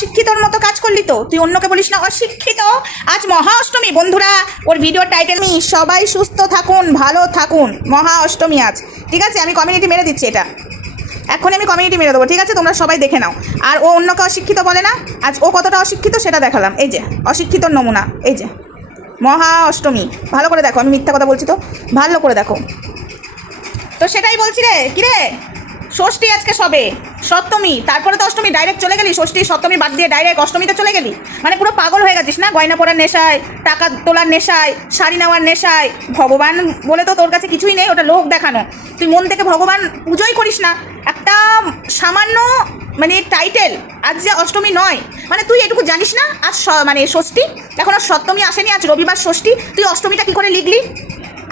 অশিক্ষিতর মতো কাজ করলি তো। তুই অন্যকে বলিস না অশিক্ষিত। আজ মহা অষ্টমী বন্ধুরা। ওর ভিডিওর টাইটেল মি সবাই সুস্থ থাকুন, ভালো থাকুন। মহা অষ্টমী আজ। ঠিক আছে? আমি কমিউনিটি মেরে দিচ্ছি এটা। এখন আমি কমিউনিটি মেরে দেবো, ঠিক আছে? তোমরা সবাই দেখে নাও। আর ও অন্যকে অশিক্ষিত বলে না? আজ ও কতটা অশিক্ষিত সেটা দেখালাম। এই যে, অশিক্ষিতর নমুনা। এই যে মহা অষ্টমী ভালো করে দেখো, আমি মিথ্যা কথা বলছি তো। ভালো করে দেখো। তো সেটাই বলছি রে। কিরে ষষ্ঠী আজকে সবে? সপ্তমী। তারপরে তো অষ্টমী ডাইরেক্ট চলে গেলি? ষষ্ঠী, সপ্তমী বাদ দিয়ে ডাইরেক্ট অষ্টমীতে চলে গেলি? মানে পুরো পাগল হয়ে গেছিস না? গয়না পরার নেশায়, টাকা তোলার নেশায়, শাড়ি নেওয়ার নেশায়। ভগবান বলে তো তোর কাছে কিছুই নেই, ওটা লোক দেখানো। তুই মন থেকে ভগবান পুজোই করিস না। একটা সামান্য মানে টাইটেল আজ যে অষ্টমী নয়। মানে তুই এটুকু জানিস না? আজ মানে ষষ্ঠী? এখন আর সপ্তমী আসেনি, আজ রবিবার ষষ্ঠী। তুই অষ্টমীটা কি করে লিখলি?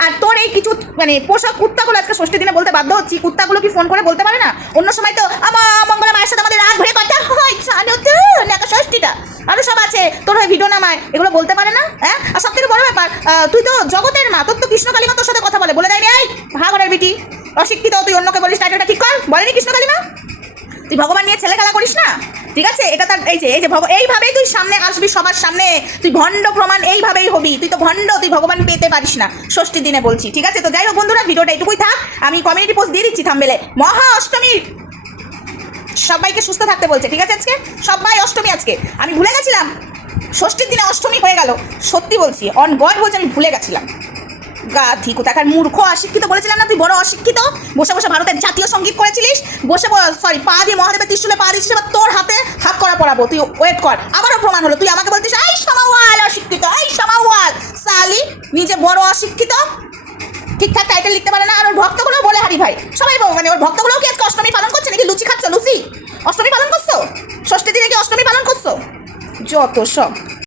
আর তোর এই কিছু মানে পোশাক কুত্তাগুলো আজকে ষষ্ঠী দিনে বলতে বাধ্য হচ্ছি কুত্তাগুলো কি ফোন করে বলতে পারে না? অন্য সময় তো আমার মঙ্গলা মায়ের সাথে আমাদের রাত ভরে কথা হয়, জানো তো নাকা ষষ্ঠীটা। আরও সব আছে, তোর হয়ে ভিডিও নামায়, এগুলো বলতে পারে না হ্যাঁ? আর সব থেকে বড় ব্যাপার তুই তো জগতের মা, তোর তো কৃষ্ণ কালিমা তোর সাথে কথা বলে বলে দেয় রে ভাগরের বিটি, অশিক্ষিত, তুই অন্যকে বলিস, টাইটেলটা ঠিক কর বলেনি কৃষ্ণ কালিমা তুই ভগবান নিয়ে ছেলে খেলা করিস না? ঠিক আছে? এটা তার এই যে এই যে এইভাবেই তুই সামনে আসবি সবার সামনে। তুই ভণ্ড প্রমাণ এইভাবেই হবি। তুই তো ভণ্ড, তুই ভগবান পেতে পারিস না। ষষ্ঠী দিনে বলছি, ঠিক আছে? তো যাই হোক বন্ধুরা, ভিডিওটা এটুকুই থাক। আমি কমিউনিটি পোস্ট দিয়ে দিচ্ছি থামবেলে মহা অষ্টমীর সবাইকে সুস্থ থাকতে বলছে, ঠিক আছে আজকে? সবাই অষ্টমী আজকে। আমি ভুলে গেছিলাম। ষষ্ঠীর দিনে অষ্টমী হয়ে গেল। সত্যি বলছি অন গড বলছে, আমি ভুলে গেছিলাম। গাধি কোথাকার মূর্খ, অশিক্ষিত বলেছিলাম না? তুই বড় অশিক্ষিত? বসে বসে ভারতের জাতীয় সংগীত করেছিলিস? বসে সরি পা দিয়ে মহাদেবের ত্রিশুলে পা দিচ্ছিস এবার তোর পড়াবো, তুই ওয়েট কর। আবারও প্রমাণ হলো, তুই আমাকে বলছিস এই সমাওয়াল অশিক্ষিত, এই সমাওয়াল। সালি, নিজে বড় অশিক্ষিত, ঠিকঠাক টাইটেল লিখতে পারে না, আর ওর ভক্তগুলো বলে, হারি ভাই। সবাই বলো মানে ওর ভক্তগুলোও কি আজকে অষ্টমী পালন করছে নাকি? লুচি খাচ্ছ, লুচি? অষ্টমী পালন করছ? ষষ্ঠী দিনে কি অষ্টমী পালন করছ? যত সব।